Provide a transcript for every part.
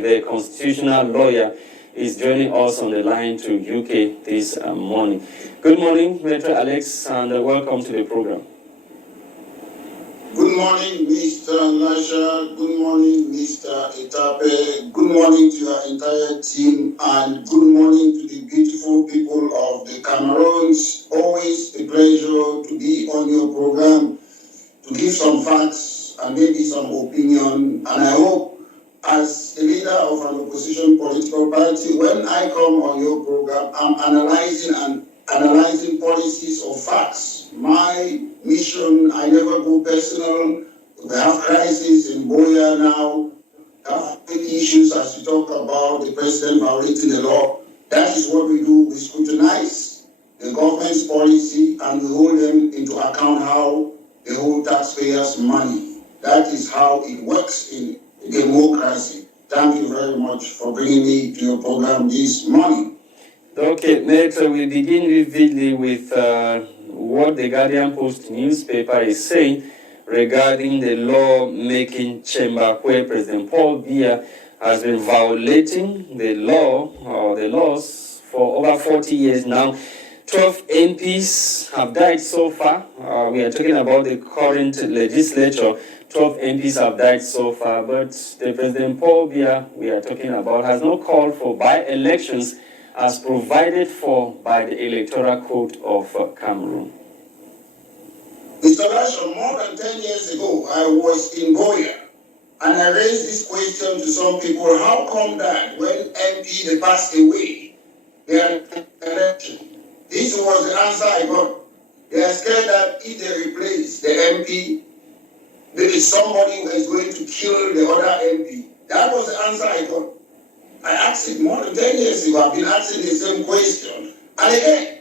the constitutional lawyer, is joining us on the line to UK this morning. Good morning, MaitreANL, and welcome to the program. Good morning, Mr. Lasha. Good morning, Mr. Etape. Good morning to your entire team, and good morning to the beautiful people of the Cameroons. Always a pleasure to be on your program, to give some facts and maybe some opinion. And I hope, as a leader of an opposition political party, when I come on your program, I'm analyzing policies or facts. My mission, I never go personal. We have crisis in Buea now. We have issues as we talk about the president violating the law. That is what we do. We scrutinize the government's policy and we hold them into account how they hold taxpayers' money. That is how it works in democracy. Thank you very much for bringing me to your program this morning. Okay, Maitre, we begin vividly with what the Guardian Post newspaper is saying regarding the law-making chamber where President Paul Biya has been violating the law or the laws for over 40 years now. 12 MPs have died so far. We are talking about the current legislature. 12 MPs have died so far, but the President Paul Biya we are talking about has not called for by-elections as provided for by the Electoral Code of Cameroon. Mr. Lasha, more than 10 years ago, I was in Buea, and I raised this question to some people. How come that when MP they passed away, they are election? This was the answer I got. They are scared that if they replace the MP, there is somebody who is going to kill the other MP. That was the answer I got. I asked it more than 10 years ago. I've been asking the same question. And again,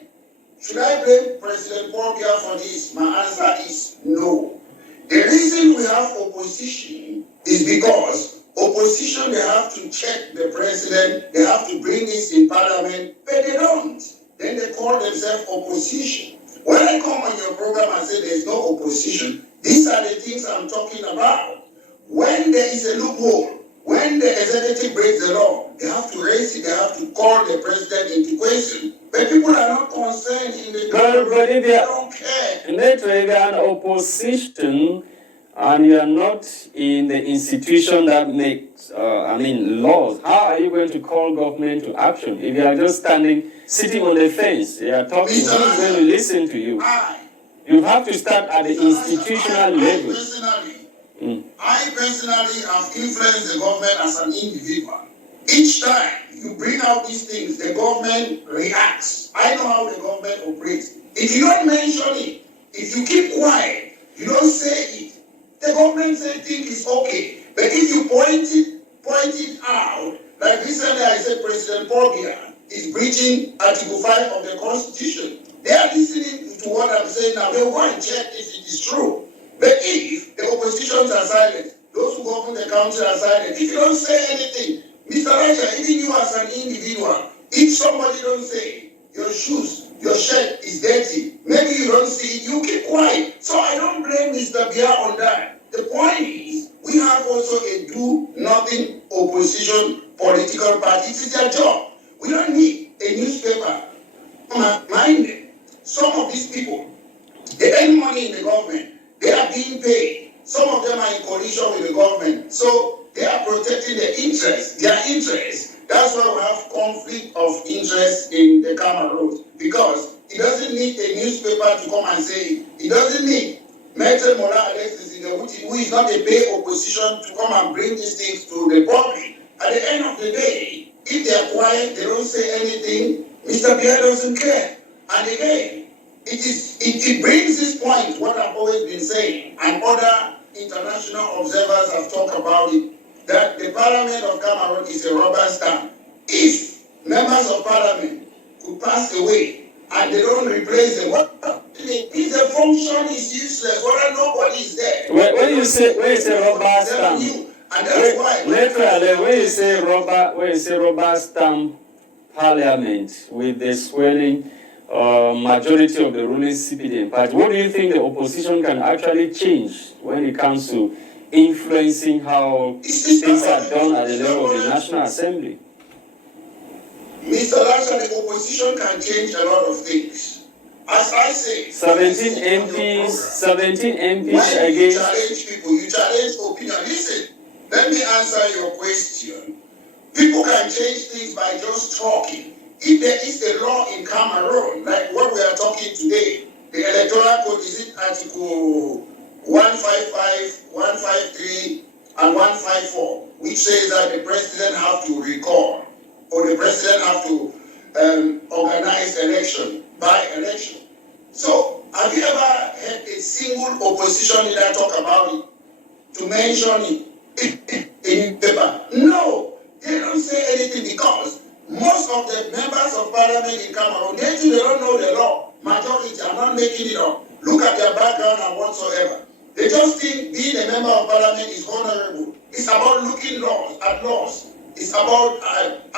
should I blame President Paul Biya for this? My answer is no. The reason we have opposition is because opposition, they have to check the president, they have to bring this in parliament, but they don't. Then they call themselves opposition. When I come on your program and say there's no opposition, these are the things I'm talking about. When there is a loophole, when the executive breaks the law, they have to raise it, they have to call the president into question. But people are not concerned in the government, they don't care. If you are an opposition and you are not in the institution that makes, laws, how are you going to call government to action? If you are just sitting on the fence, you are talking, who's going to listen to you? You have to start at the institutional level. I personally have influenced the government as an individual. Each time you bring out these things, the government reacts. I know how the government operates. If you don't mention it, if you keep quiet, you don't say it, the government think it's okay. But if you point it out, like recently I said President Paul Biya is breaching Article 5 of the Constitution. They are listening to what I'm saying now. They will go and check if it is true. But if the oppositions are silent, those who govern the country are silent, if you don't say anything, Mr. Raja, even you as an individual, if somebody don't say your shoes, your shirt is dirty, maybe you don't see it, you keep quiet. So I don't blame Mr. Biya on that. The point is, we have also a do-nothing opposition political party. It is their job. We don't need a newspaper. Mind them. Some of these people, they earn money in the government. They are being paid. Some of them are in coalition with the government. So they are protecting their interests. That's why we have conflict of interest in the Cameroons. Because it doesn't need a newspaper to come and say it. It doesn't need MaitreANL, who is not a paid opposition, to come and bring these things to the public. At the end of the day, if they are quiet, they don't say anything, Mr. Biya doesn't care. And again, it brings this point, what I've always been saying, and other international observers have talked about it, that the Parliament of Cameroon is a rubber stamp. If members of Parliament could pass away and they don't replace them, if the function is useless, whether nobody is there. When you say rubber stamp, and that's why when you say rubber stamp parliament with the swelling majority of the ruling CPDM party, what do you think the opposition can actually change when it comes to influencing how things are done at the level of the National Assembly? Mr. Lasha, the opposition can change a lot of things. As I say, 17 MPs when you against. challenge people, you challenge opinion. Listen, let me answer your question. People can change things by just talking. If there is a law in Cameroon, like what we are talking today, the electoral code, is it Article 155, 153, and 154, which says that the president have to record, or the president have to organize election by election. So, have you ever had a single opposition leader talk about it, to mention it in paper? No, they don't say anything because most of the members of parliament in Cameroon, they don't know the law. Majority are not making it up. Look at their background and whatsoever. They just think being a member of parliament is honorable. It's about looking at laws. It's about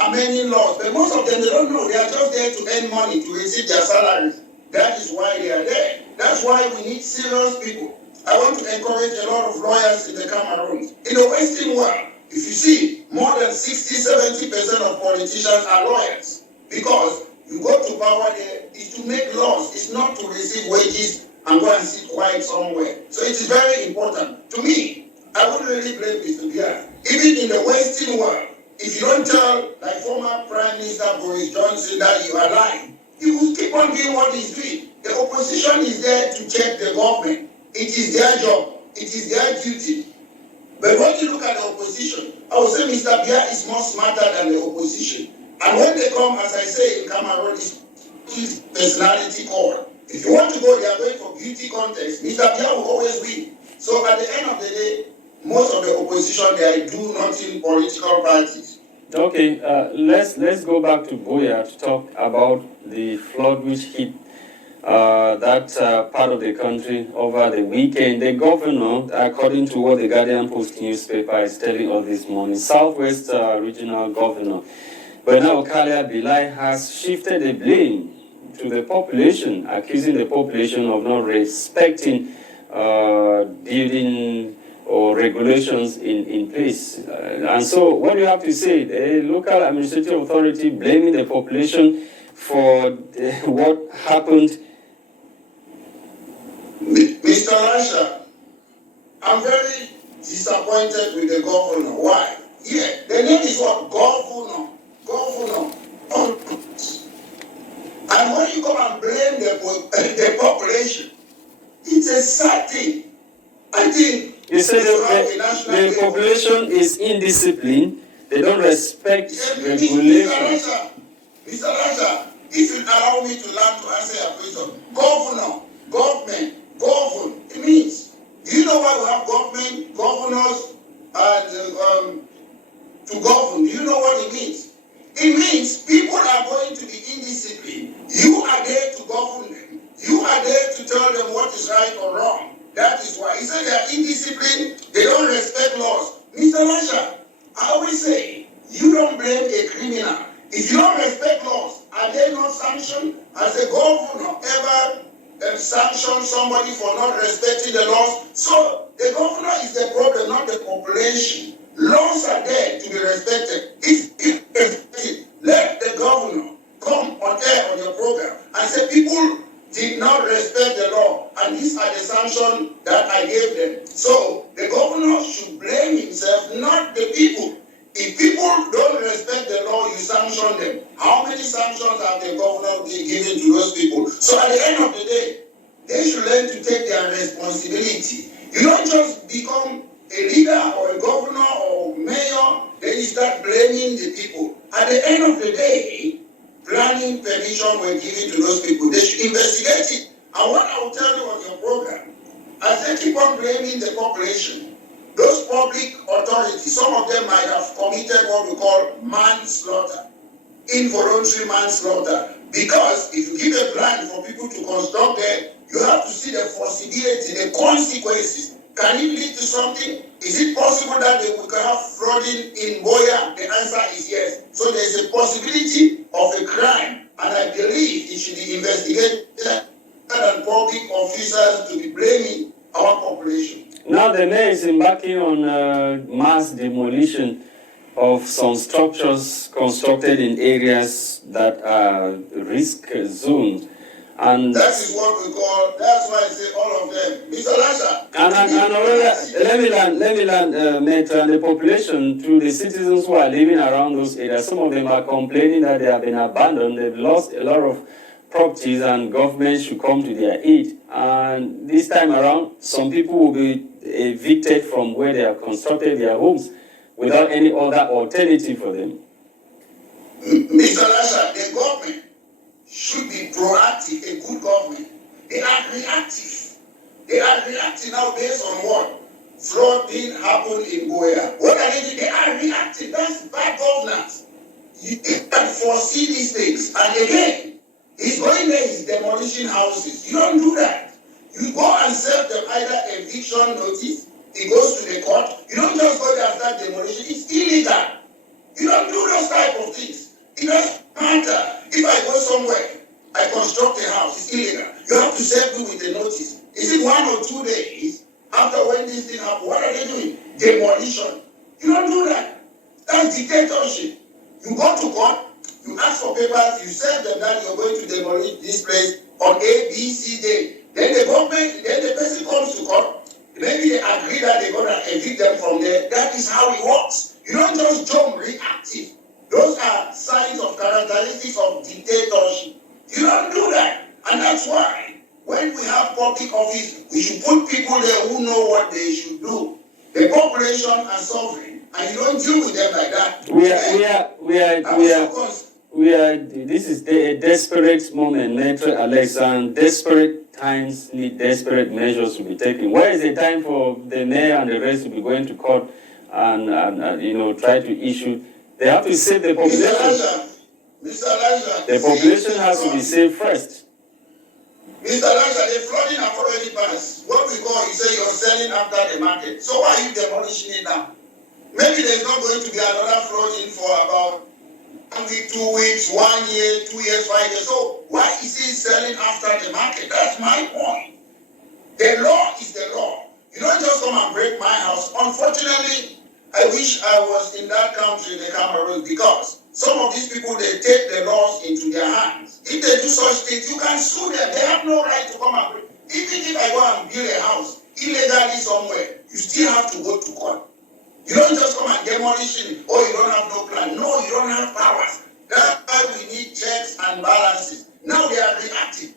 amending laws. But most of them, they don't know. They are just there to earn money, to receive their salaries. That is why they are there. That's why we need serious people. I want to encourage a lot of lawyers in the Cameroons. In the Western world, if you see, more than 60-70% of politicians are lawyers. Because you go to power there is to make laws. It's not to receive wages and go and sit quiet somewhere. So it is very important. To me, I wouldn't really blame Mr. Biya. Even in the Western world, if you don't tell, like former Prime Minister Boris Johnson, that you are lying, he will keep on doing what he's doing. The opposition is there to check the government. It is their job. It is their duty. But when you look at the opposition, I would say Mr. Biya is more smarter than the opposition. And when they come, as I say in Cameroon, it's his personality call. If you want to go, they are going for beauty contest. Mr. Biya will always win. So at the end of the day, most of the opposition, they do nothing political parties. Okay, let's go back to Buea to talk about the flood which hit that part of the country over the weekend. The governor, according to what the Guardian Post newspaper is telling us this morning, Southwest Regional Governor Buea Bilai has shifted the blame to the population, accusing the population of not respecting building or regulations in place. And so what do you have to say? The local administrative authority blaming the population for what happened. Mr. Rasha, I'm very disappointed with the governor. Why? Yeah, the name is what? Governor. And when you come and blame the population, it's a sad thing. I think you say the population is indisciplined, they don't respect regulations. Mr. Rasha, if you allow me to learn to answer your question, governor, government, govern, it means, do you know why we have government, governors, and to govern? Do you know what it means? It means people are going to be indisciplined. You are there to govern them. You are there to tell them what is right or wrong. That is why. He said they are indisciplined, they don't respect laws. Mr. Rasha, I always say, you don't blame a criminal. If you don't respect laws, are they not sanctioned? Has the governor ever sanctioned somebody for not respecting the laws? So the governor is the problem, not the population. Laws are there to be respected. If let the governor come on air on your program and say people did not respect the law, and these are the sanctions that I gave them. So the governor should blame himself, not the people. If people don't respect the law, you sanction them. How many sanctions have the governor given to those people? So at the end of the day, they should learn to take their responsibility. You don't just become a leader or a governor or mayor, then you start blaming the people. At the end of the day, planning permission were given to those people. They should investigate it. And what I will tell you on your program, as they keep on blaming the population, those public authorities, some of them might have committed what we call manslaughter, involuntary manslaughter. Because if you give a plan for people to construct there, you have to see the possibility, the consequences. Can it lead to something? Is it possible that they will have flooding in Buea? The answer is yes. So there is a possibility of a crime, and I believe it should be investigated and public officers to be blaming our population. Now the mayor is embarking on mass demolition of some structures constructed in areas that are risk zones. And that is what we call, that's why I say all of them. Mr. Lasha. Let me land, Maitre, and the population, through the citizens who are living around those areas, some of them are complaining that they have been abandoned, they've lost a lot of properties and government should come to their aid. And this time around, some people will be evicted from where they have constructed their homes without any other alternative for them. Mr. Lasha, the government should be proactive, a good government. They are reactive. They are reacting now based on what? Fraud didn't happen in Buea. What are they doing? They are reacting. That's bad governance. You can foresee these things. And again, he's going there, he's demolishing houses. You don't do that. You go and serve them either eviction notice, it goes to the court. You don't just go there and start demolition. It's illegal. You don't do those type of things. It doesn't matter. If I go somewhere, I construct a house, it's illegal. You have to serve me with a notice. Is it 1 or 2 days after when this thing happened? What are they doing? Demolition. You don't do that. That's dictatorship. You go to court, you ask for papers, you serve them that you're going to demolish this place on A, B, C day. Then the government, then the person comes to court. Maybe they agree that they're going to evict them from there. That is how it works. You don't just jump reactive. Those are signs of characteristics of dictatorship. You don't do that. And that's why when we have public office, we should put people there who know what they should do. The population are suffering, and you don't deal with them like that. This is a desperate moment, MaitreANL, and desperate times need desperate measures to be taken. Where is the time for the mayor and the rest to be going to court and try to issue? They have to save the population. Mr. Elijah, the population has to be saved first. Mr. Elijah, the flooding have already passed. What we call, you say you're selling after the market. So why are you demolishing it now? Maybe there's not going to be another flooding for about 1 week, 2 weeks, 1 year, 2 years, 5 years. So why is he selling after the market? That's my point. The law is the law. You don't just come and break my house. Unfortunately, I wish I was in that country, the Cameroons, because some of these people, they take the laws into their hands. If they do such things, you can sue them. They have no right to come and break. Even if I go and build a house illegally somewhere, you still have to go to court. You don't just come and demolish it, or you don't have no plan. No, you don't have powers. That's why we need checks and balances. Now they are reacting,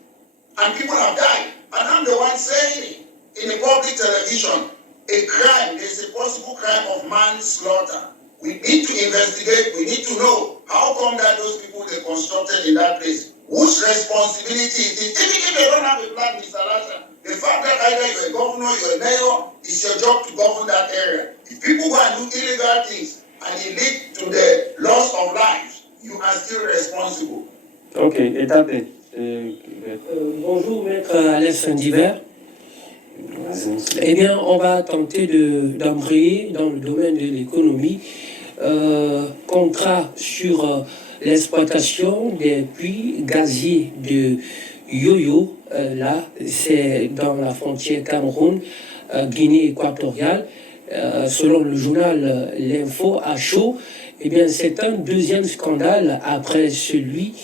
and people have died. And I'm the one saying it in the public television. A crime, there's a possible crime of manslaughter. We need to investigate, we need to know how come that those people they constructed in that place, whose responsibility is it? Even if they don't have a plan, Mr. Lasha, the fact that either you're a governor, you're a mayor, it's your job to govern that area. If people go and do illegal things and it leads to the loss of lives, you are still responsible. Okay, étape. Bonjour, MaitreANL Saint-Divers. Eh bien, on va tenter d'embrayer dans le domaine de l'économie, contrat sur l'exploitation des puits gaziers de Yoyo, là, c'est dans la frontière Cameroun, Guinée équatoriale. Selon le journal L'Info à chaud, eh bien, c'est un deuxième scandale après celui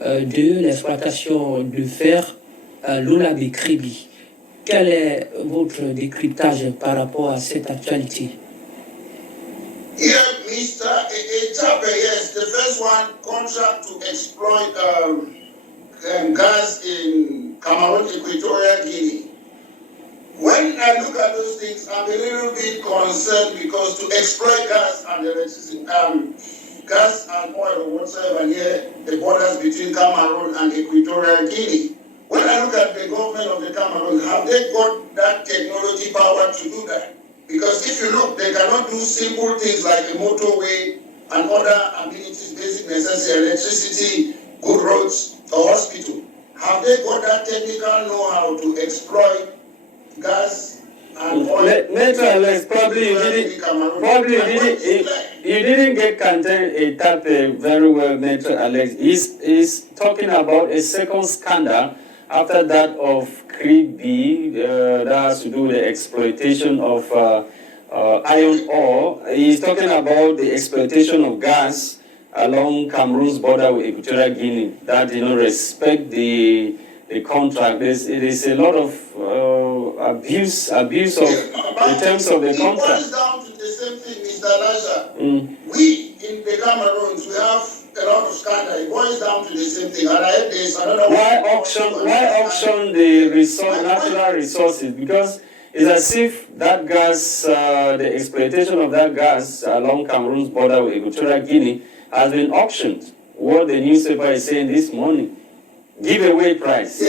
de l'exploitation de fer à l'Olabé-Crébi. Quel est votre décryptage par rapport à cette actualité? Yeah, Mr. Yes, the first one, contract to exploit gas in Cameroon, Equatorial Guinea. When I look at those things, I'm a little bit concerned because to exploit gas and electricity, gas and oil or whatsoever near the borders between Cameroon and Equatorial Guinea. When I look at the government of the Cameroon, have they got that technology power to do that? Because if you look, they cannot do simple things like a motorway and other amenities, basic necessity, electricity, good roads, or hospital. Have they got that technical know-how to exploit gas and oil? MaitreANL, probably you didn't get content a tap very well, MaitreANL. He's talking about a second scandal After that of Kribi, that has to do with the exploitation of iron ore. He's talking about the exploitation of gas along Cameroon's border with Equatorial Guinea, that respect the contract. It is a lot of abuse of the terms of the contract. It boils down to the same thing, Mr. Lasha. We in the Cameroons, we have a lot of scandal. It boils down to the same thing. And I hope there's another why auction the natural resources? Because it's as if that gas, the exploitation of that gas along Cameroon's border with Equatorial Guinea has been auctioned. What the newspaper is saying this morning, giveaway price. Yeah,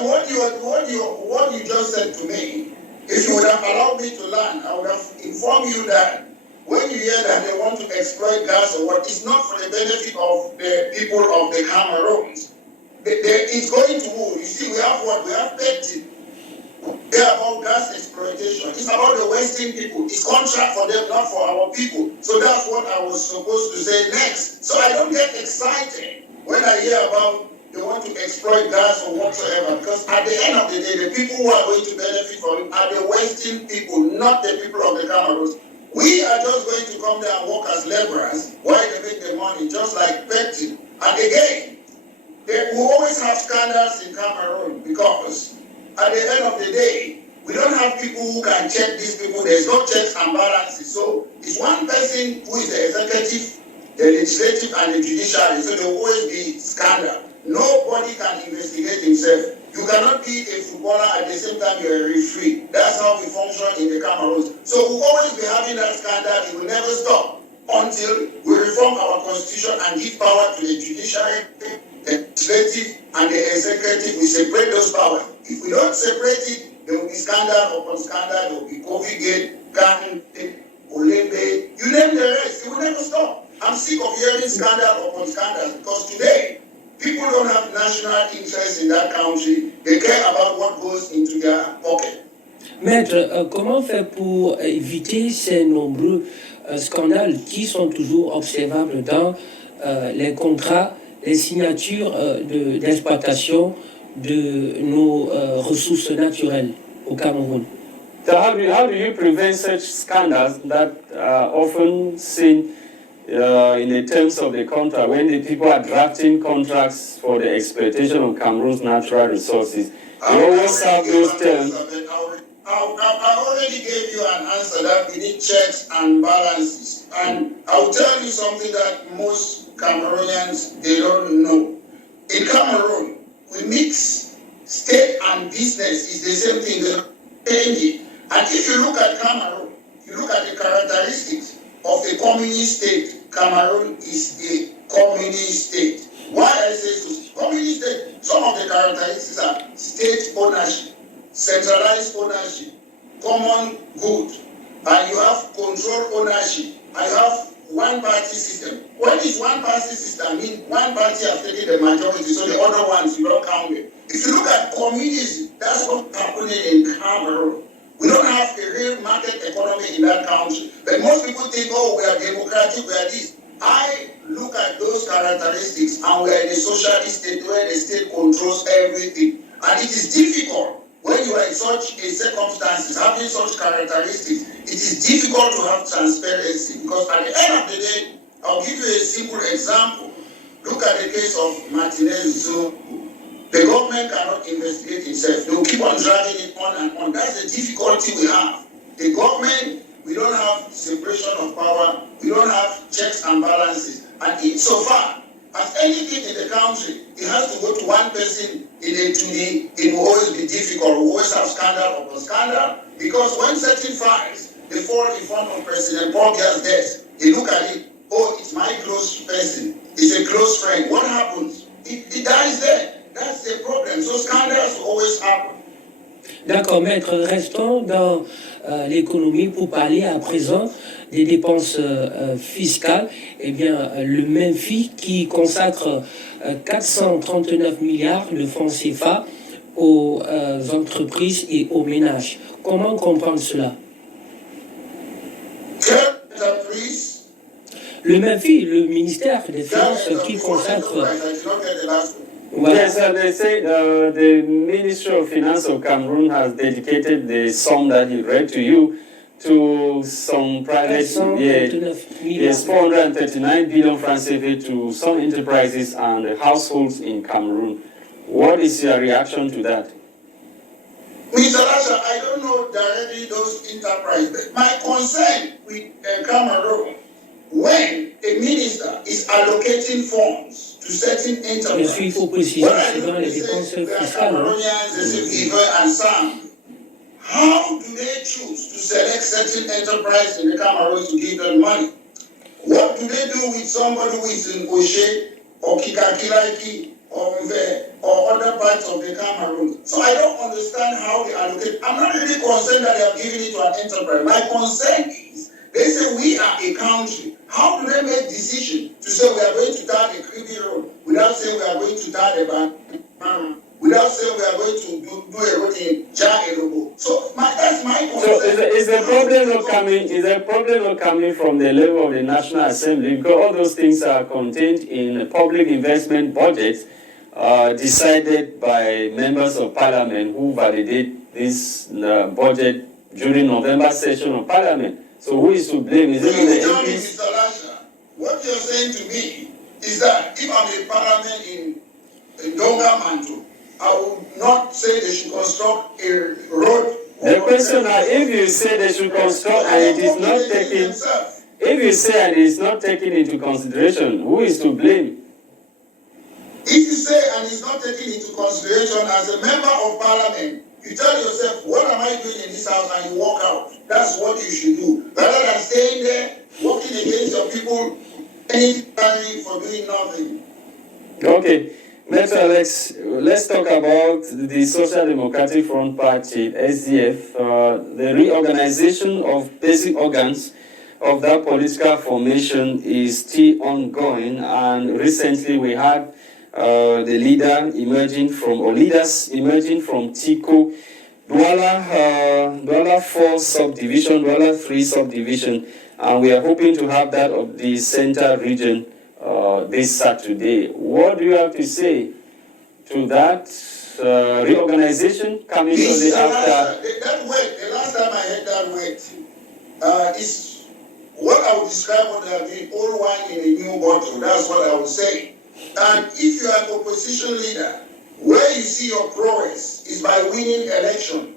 what you just said to me, if you would have allowed me to learn, I would have informed you that when you hear that they want to exploit gas or what, it's not for the benefit of the people of the Cameroons. It's going to war. You see, we have what? We have petty. They're about gas exploitation. It's about the Western people. It's contract for them, not for our people. So that's what I was supposed to say next. So I don't get excited when I hear about they want to exploit gas or whatsoever, because at the end of the day, the people who are going to benefit from it are the Western people, not the people of the Cameroons. We are just going to come there and work as laborers while they make the money, just like Petty. And again, we always have scandals in Cameroon because at the end of the day, we don't have people who can check these people. There's no checks and balances. So it's one person who is the executive, the legislative, and the judiciary. So there will always be scandal. Nobody can investigate himself. You cannot be a footballer at the same time you're a referee. That's how we function in the Cameroons. So we'll always be having that scandal. It will never stop until we reform our constitution and give power to the judiciary, the legislative, and the executive. We separate those powers. If we don't separate it, there will be scandal upon scandal. There will be COVID, Gang, Olembe. You name the rest. It will never stop. I'm sick of hearing scandal upon scandal because today, people don't have national interest in that country. They care about what goes into their pocket. Maître, comment faire pour éviter ces nombreux scandales qui sont toujours observables dans les contrats, les signatures d'exploitation de nos ressources naturelles au Cameroun? So how do you prevent such scandals that are often seen in the terms of the contract, when the people are drafting contracts for the exploitation of Cameroon's natural resources? They always have those terms. I already gave you an answer that we need checks and balances. And I'll tell you something that most Cameroonians, they don't know. In Cameroon, we mix state and business. It's the same thing. They change it. And if you look at Cameroon, you look at the characteristics of a communist state. Cameroon is a communist state. Why I say so? Communist state, some of the characteristics are state ownership, centralized ownership, common good, and you have control ownership, and you have one-party system. What is one-party system? I mean, one party has taken the majority, so the other ones, you don't count them. If you look at communism, that's what's happening in Cameroon. We don't have a real market economy in that country. But most people think, oh, we are democratic, we are this. I look at those characteristics and we are in a socialist state where the state controls everything. And it is difficult when you are in such a circumstances, having such characteristics, it is difficult to have transparency because at the end of the day, I'll give you a simple example. Look at the case of MaitreANL. So the government cannot investigate itself. They will keep on dragging it on and on. That's the difficulty we have. The government, we don't have separation of power. We don't have checks and balances. And so far as anything in the country, it has to go to one person it will always be difficult. We always have scandal upon scandal. Because when certain files, they fall in front of President Paul Biya's desk, they look at it, oh, it's my close person. It's a close friend. What happens? It dies there. That's the problem. So scandals always happen. D'accord, maître, restons dans l'économie pour parler à présent des dépenses fiscales. Eh bien, le MaitreANL qui consacre 439 milliards de francs CFA aux entreprises et aux ménages. Comment comprendre cela? Le MaitreANL, le ministère des Finances qui consacre... Yes, they say the Ministry of Finance of Cameroon has dedicated the sum that he read to you to some private, yes, 439 billion francs CFA to some enterprises and households in Cameroon. What is your reaction to that? Mr. Lasha, I don't know directly those enterprises, but my concern with Cameroon, when a minister is allocating funds to certain enterprises, il faut préciser souvent les dépenses fiscales. And some, how do they choose to select certain enterprise in the Cameroon to give them money? What do they do with somebody who is in Oshe or Kikakilaki or other parts of the Cameroon? So I don't understand how they allocate. I'm not really concerned that they are giving it to an enterprise. My concern is they say we are a country. How do they make decision to say we are going to start a creepy road without saying we are going to start a bank? Without saying we are going to do a road in Jaerobo. So that's my concern. So is the problem not coming from the level of the National Assembly? Because all those things are contained in public investment budgets decided by members of parliament who validate this budget during November session of parliament. So who is to blame? Is it the MPs? Mr. Lasha, what you're saying to me is that if I'm a parliament in Donga Manto, I would not say they should construct a road. The question is, if you say they should construct and it is not taken, if you say and it is not taken into consideration, who is to blame? If you say and it's not taken into consideration as a member of parliament, you tell yourself, what am I doing in this house, and you walk out. That's what you should do. Rather than staying there, working against your people, anything for doing nothing. Okay. MaitreANL, let's talk about the Social Democratic Front Party, SDF. The reorganization of basic organs of that political formation is still ongoing, and recently we had the leaders emerging from Tiko, Douala 4 subdivision, Douala 3 subdivision, and we are hoping to have that of the center region this Saturday. What do you have to say to that reorganization coming shortly after? That word, the last time I heard that word, is what I would describe what they are doing, old wine in a new bottle. That's what I would say. And if you are an opposition leader, where you see your progress is by winning election.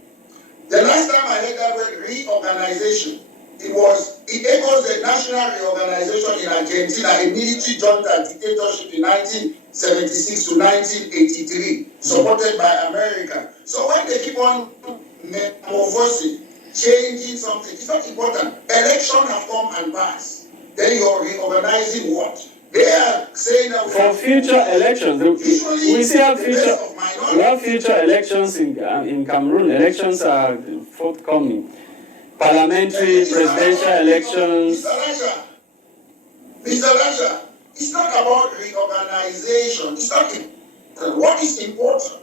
The last time I heard that word reorganization, it echoes the national reorganization in Argentina, a military junta dictatorship in 1976 to 1983, supported by America. So when they keep on metamorphosing, changing something, it's not important. Election have come and passed. Then you're reorganizing what? They are saying that for future elections, we still have future elections in Cameroon. Elections are forthcoming. Parliamentary, presidential elections. Mr. Lasha, it's not about reorganization. It's not important. What is important,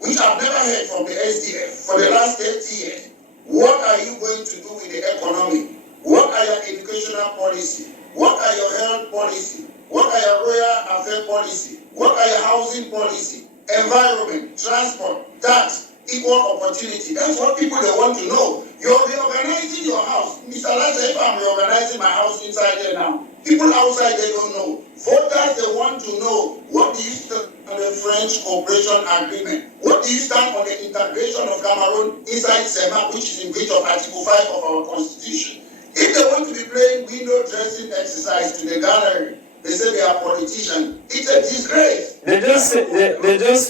which I've never heard from the SDF for the last 30 years, what are you going to do with the economy? What are your educational policy? What are your health policy? What are your royal affairs policy? What are your housing policy? Environment, transport, tax, equal opportunity. That's what people they want to know. You're reorganizing your house. Mr. Lasha, if I'm reorganizing my house inside there now, people outside they don't know. Voters they want to know, what do you stand on the French Cooperation Agreement? What do you stand on the integration of Cameroon inside SEMA, which is in breach of Article 5 of our Constitution? If they want to be playing window dressing exercise to the gallery, they say they are politicians. It's a disgrace. They just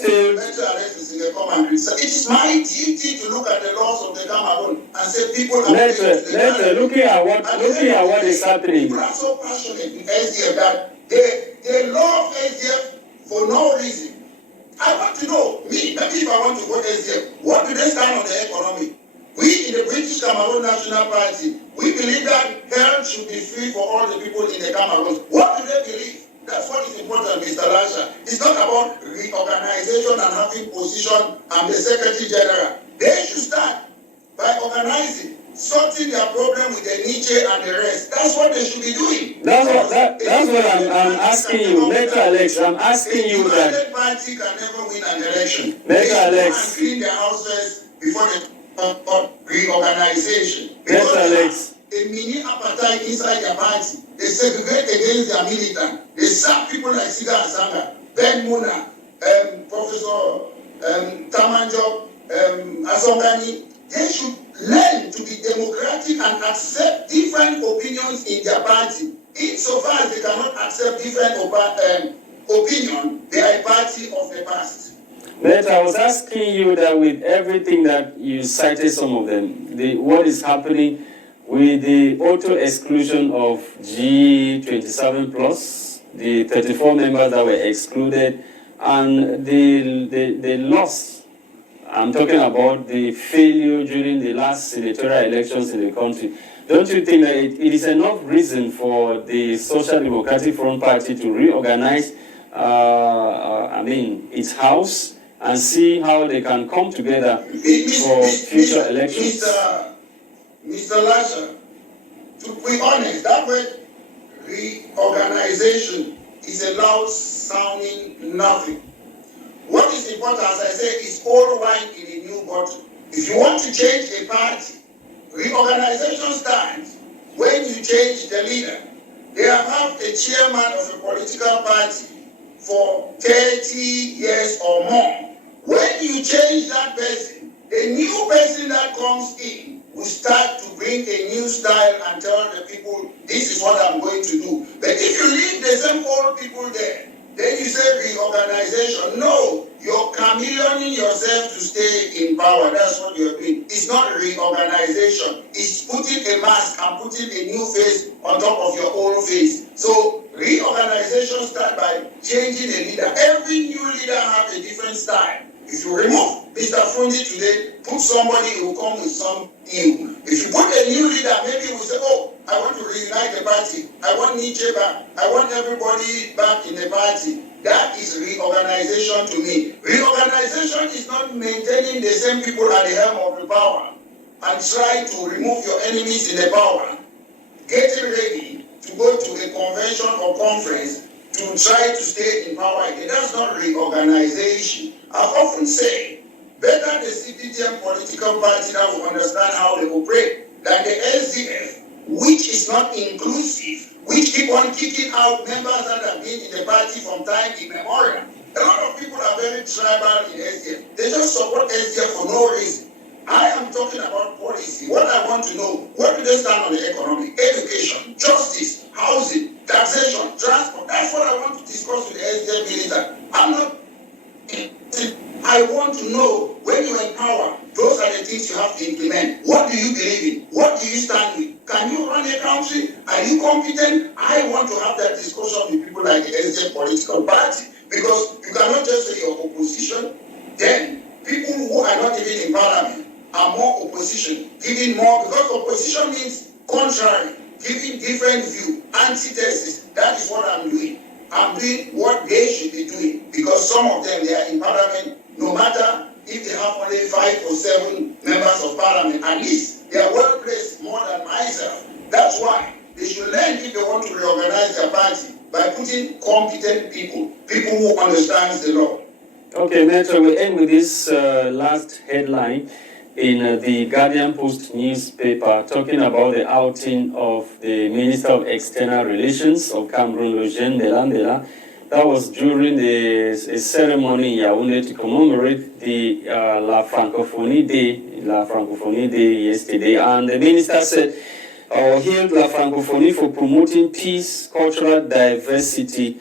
feel. It is my duty to look at the laws of the Cameroon and say people are looking at what is happening. People are so passionate in SDF that they love SDF for no reason. I want to know, maybe if I want to vote SDF, what do they stand on the economy? We in the British Cameroon National Party, we believe that health should be free for all the people in the Cameroon. What do they believe? That's what is important, Mr. Lasha. It's not about reorganization and having position and the Secretary General. They should start by organizing. sorting their problem with the Nietzsche and the rest. That's what they should be doing. That's what I'm asking you, MaitreANL. I'm asking you that. A divided party can never win an election. MaitreANL. They should clean their house first before they talk about reorganization. MaitreANL. A mini appetite inside their party. They segregate against their militant. They sack people like Siga Asanga, Ben Muna, Professor Tamanjo, Asongani. They should learn to be democratic and accept different opinions in their party. Insofar as they cannot accept different opinion, they are a party of the past. But I was asking you that with everything that you cited, some of them, what is happening with the auto-exclusion of G27 plus, the 34 members that were excluded, and the loss. I'm talking about the failure during the last senatorial elections in the country. Don't you think that it is enough reason for the Social Democratic Front Party to reorganize, its house and see how they can come together for future elections? Mr. Lasha, to be honest, that word reorganization is a loud sounding nothing. What is important, as I say, is old wine in a new bottle. If you want to change a party, reorganization starts when you change the leader. They have a chairman of a political party for 30 years or more. When you change that person, the new person that comes in will start to bring a new style and tell the people, this is what I'm going to do. But if you leave the same old people there, then you say reorganization. No, you're chameleoning yourself to stay in power. That's what you're doing. It's not reorganization. It's putting a mask and putting a new face on top of your old face. So reorganization starts by changing a leader. Every new leader has a different style. If you remove Mr. Fundi today, put somebody who will come with some new. If you put a new leader, maybe we'll say, oh, I want to reunite the party. I want Nietzsche back. I want everybody back in the party. That is reorganization to me. Reorganization is not maintaining the same people at the helm of the power and try to remove your enemies in the power. Getting ready to go to a convention or conference to try to stay in power again. That's not reorganization. I've often said, better the CPDM political party that will understand how they operate than the SDF, which is not inclusive, which keep on kicking out members that have been in the party from time immemorial. A lot of people are very tribal in SDF. They just support SDF for no reason. I am talking about policy. What I want to know, where do they stand on the economy, education, justice, housing, taxation, transport? That's what I want to discuss with the SDF militant. I'm not. I want to know when you empower, those are the things you have to implement. What do you believe in? What do you stand with? Can you run a country? Are you competent? I want to have that discussion with people like the SDF political party, because you cannot just say you're opposition. Then people who are not even in parliament are more opposition, giving more, because opposition means contrary, giving different view, antithesis. That is what I'm doing. I'm doing what they should be doing, because some of them, they are in parliament, no matter if they have only 5 or 7 members of parliament, at least they are well placed more than myself. That's why they should learn, if they want to reorganize their party, by putting competent people who understand the law. Okay, Maitre, we'll end with this last headline in the Guardian Post newspaper, talking about the outing of the Minister of External Relations of Cameroon, Eugène Belambela. That was during a ceremony in Yaoundé to commemorate the La Francophonie Day yesterday. And the minister said, hailed La Francophonie for promoting peace, cultural diversity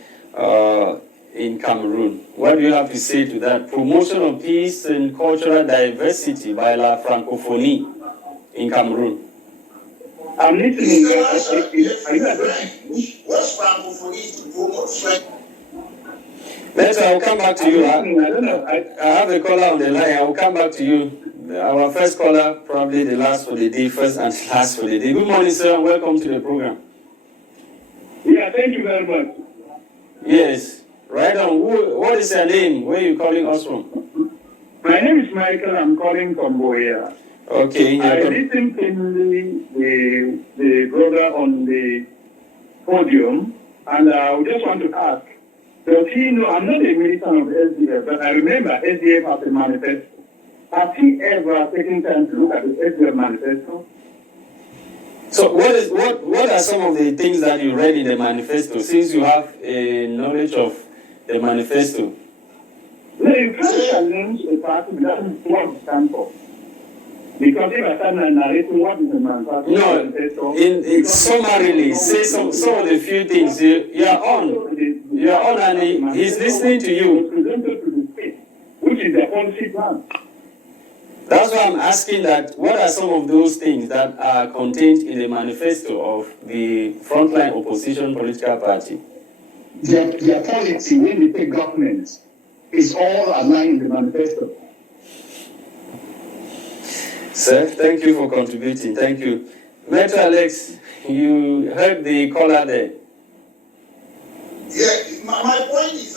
in Cameroon. What do you have to say to that? Promotion of peace and cultural diversity by La Francophonie in Cameroon. I'm listening. What's Francophonie to promote French? Later, I'll come back to you. I have a caller on the line. I will come back to you. Our first caller, probably the last for the day, first and last for the day. Good morning, sir, and welcome to the program. Yeah, thank you very much. Yes. Right on. What is your name? Where are you calling us from? My name is Michael. I'm calling from Buea. Okay. I listened to the brother on the podium, and I just want to ask, does he know, I'm not a militant of SDF, but I remember SDF has a manifesto. Has he ever taken time to look at the SDF manifesto? So what are some of the things that you read in the manifesto, since you have a knowledge of the manifesto? No, you can't challenge a party that is what it stands for. Because if I start narrating what is the manifesto, no, in summarily, say some of the few things. You are on, and he's listening to you. Presented to the state, which is the policy plan. That's why I'm asking that, what are some of those things that are contained in the manifesto of the frontline opposition political party? Their policy, when they take government, is all aligned in the manifesto. Sir, thank you for contributing. Thank you. MaitreANL, you heard the caller there. Yeah, my point is,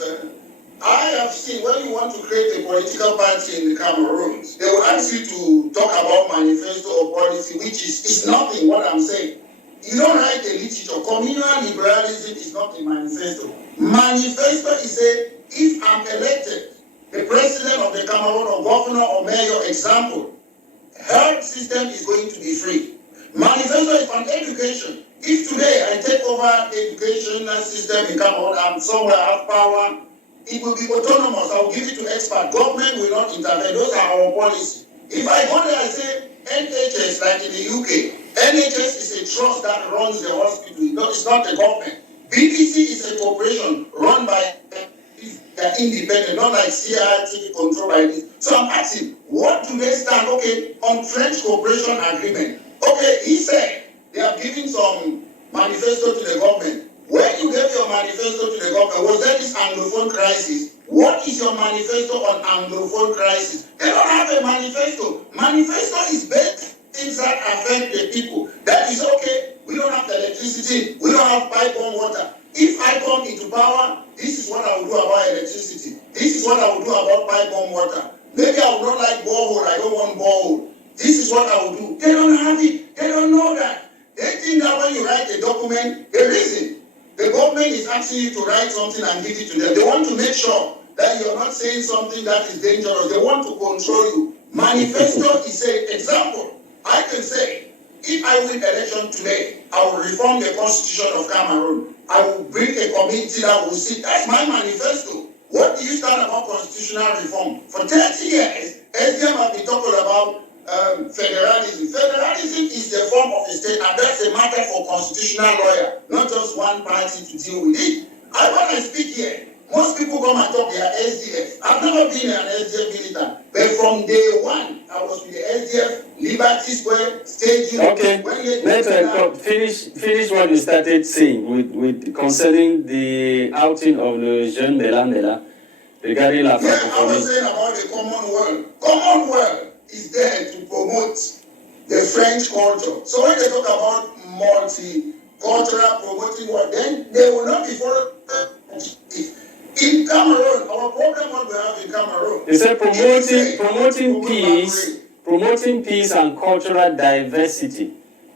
I have seen when you want to create a political party in the Cameroons, they will ask you to talk about manifesto or policy, which is nothing what I'm saying. You don't write a literature. Communal liberalism is not a manifesto. Manifesto is if I'm elected, the president of the Cameroon or governor or mayor, example, health system is going to be free. Manifesto is on education. If today I take over educational system in Cameroon, I'm somewhere I have power, it will be autonomous. I will give it to expert. Government will not intervene. Those are our policies. If I go there and say NHS, like in the UK, NHS is a trust that runs the hospital. It's not the government. BBC is a corporation run by they're independent, not like CRT controlled by this. So I'm asking, what do they stand? Okay, on French cooperation agreement. Okay, he said they have given some manifesto to the government. When you gave your manifesto to the government, was there this Anglophone crisis? What is your manifesto on Anglophone crisis? They don't have a manifesto. Manifesto is based things that affect the people. That is okay. We don't have the electricity. We don't have pipe-borne water. If I come into power, this is what I will do about electricity. This is what I will do about pipe-borne water. Maybe I will not like borehole. I don't want borehole. This is what I will do. They don't have it. They don't know that. They think that when you write a document, the reason the government is asking you to write something and give it to them. They want to make sure that you're not saying something that is dangerous. They want to control you. Manifesto is an example. I can say, if I win election today, I will reform the constitution of Cameroon. I will bring a committee that will sit. That's my manifesto. What do you stand about constitutional reform? For 30 years, SDM have been talking about federalism. Federalism is the form of a state, and that's a matter for constitutional lawyer, not just one party to deal with it. When I speak here, most people come and talk they are SDF. I've never been an SDF militant, but from day one, I was with the SDF, Liberty Square, Stadium. Okay, let's finish what you started saying with concerning the outing of the Jeune Bela regarding la francophonie. Yeah, I was saying about the Commonwealth. Commonwealth is there to promote the French culture. So when they talk about multicultural promoting what, then they will not be followed. In Cameroon, our problem what we have in Cameroon. They say promoting peace and cultural diversity.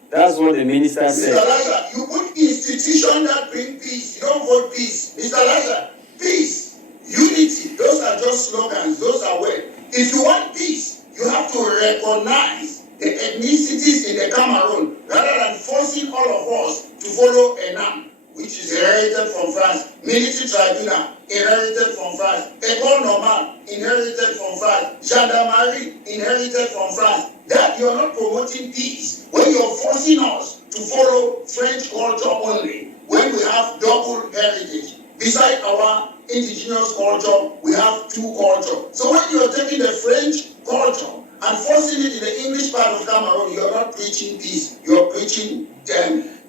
That's what the minister said. Mr. Laza, you put institutions that bring peace. You don't vote peace. Mr. Laza, peace, unity, those are just slogans. Those are words. If you want peace, you have to recognize the ethnicities in the Cameroon rather than forcing all of us to follow a NAM, which is inherited from France, military tribunal, inherited from France, école normale, inherited from France, gendarmerie, inherited from France. That you're not promoting peace when you're forcing us to follow French culture only, when we have double heritage. Beside our indigenous culture, we have two cultures. So when you're taking the French culture and forcing it in the English part of Cameroon, you're not preaching peace, you're preaching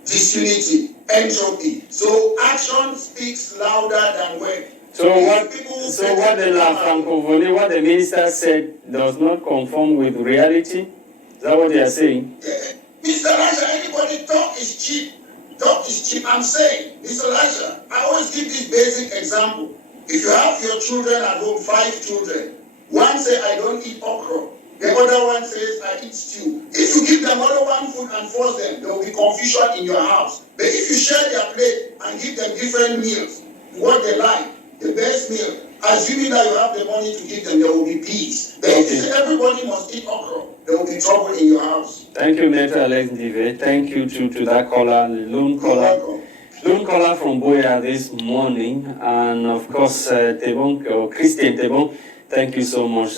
disunity, entropy. So action speaks louder than words. So what the La Francophonie, what the minister said, does not conform with reality? Is that what they are saying? Mr. Lasha, anybody talk is cheap. Talk is cheap. I'm saying, Mr. Lasha, I always give this basic example. If you have your children at home, 5 children, one say, I don't eat okra. The other one says, I eat stew. If you give them other one food and force them, there will be confusion in your house. But if you share their plate and give them different meals, what they like, the best meal, assuming that you have the money to give them, there will be peace. But if you say everybody must eat okra, there will be trouble in your house. Thank you, MaitreANL. Thank you to that caller, Lone caller from Buea this morning, and of course, Christian Tebon. Thank you so much.